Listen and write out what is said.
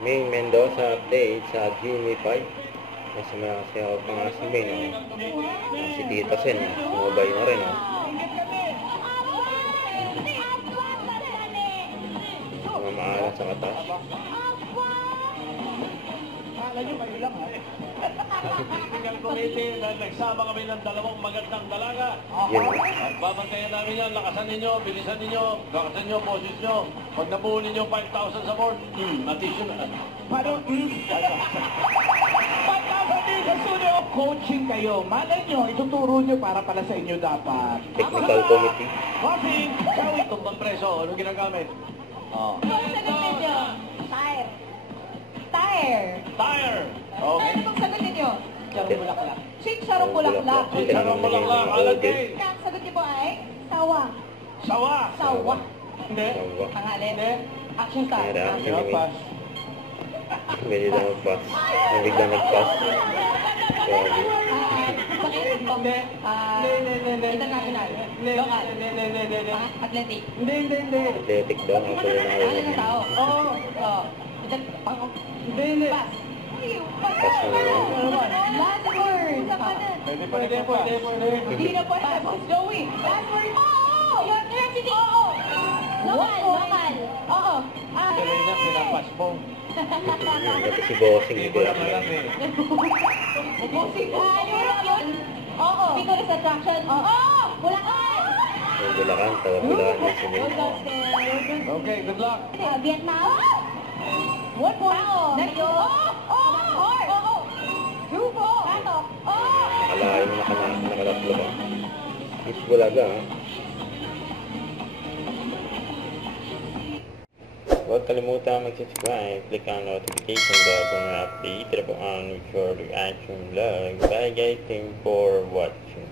Ming Mendoza update sa Jimmy 5. Kasi ako pa nga si Ming. Si Tita Sen. Sumabay na rin. Mamaalat sa katas. Akala nyo kayo lang, ha? Tingnan ko rito, nagsama kami ng dalawang magandang dalaga. At babantayan namin yan, lakasan ninyo, bilisan ninyo, lakasan nyo, boses nyo. Pag nabuo ninyo 5,000 sa board, na-tissue na. Paano? 5,000 din sa studio. Coaching kayo. Malay nyo, ituturo nyo para pala sa inyo dapat. Technical committee. Bossing, kawit. Tumbang preso, anong ginagamit? Ano sagot ninyo? Tire. Tire. Tire. Okay. Ano pong sagot ninyo? Charong bulaklak. Chincharong bulaklak. Charong bulaklak. Alam din. Ang sagot niyo po ay sawa. Sawa. Sawa. Hindi. Pangalan. Hindi. Action star. Kaya Action pass. Pwede na mag-pass. Nabigla nag-pass. Grabe. Bakit po? Hindi. International. Local. Athletic. Hindi. Athletic daw. Ako yun Ano ako. ng tao? Oo. Hindi. Pass. Pass na naman. Last word. Pwede. Hindi na po. Boss Joey. Last word. Oo. University. Oo. Local. Oo. Tuloy na, pinapas mo. Kasi si Bossing. Hindi ko na alam eh. Bossing. Yun. Oo. Pinoris attraction. Oo. Bulacan. Yung Bulacan. Tawa Bulacan. Yung sinil. Okay, good luck. Vietnam. One more. Nayo. Oo. Grupo. Katok. Oo. Nakalayo mo nakatatlo ba? Miss Bulaga ha. Huwag kalimutan mag-subscribe, click ang notification bell kung na-update na po ang future reaction vlog. Bye guys, thank you for watching.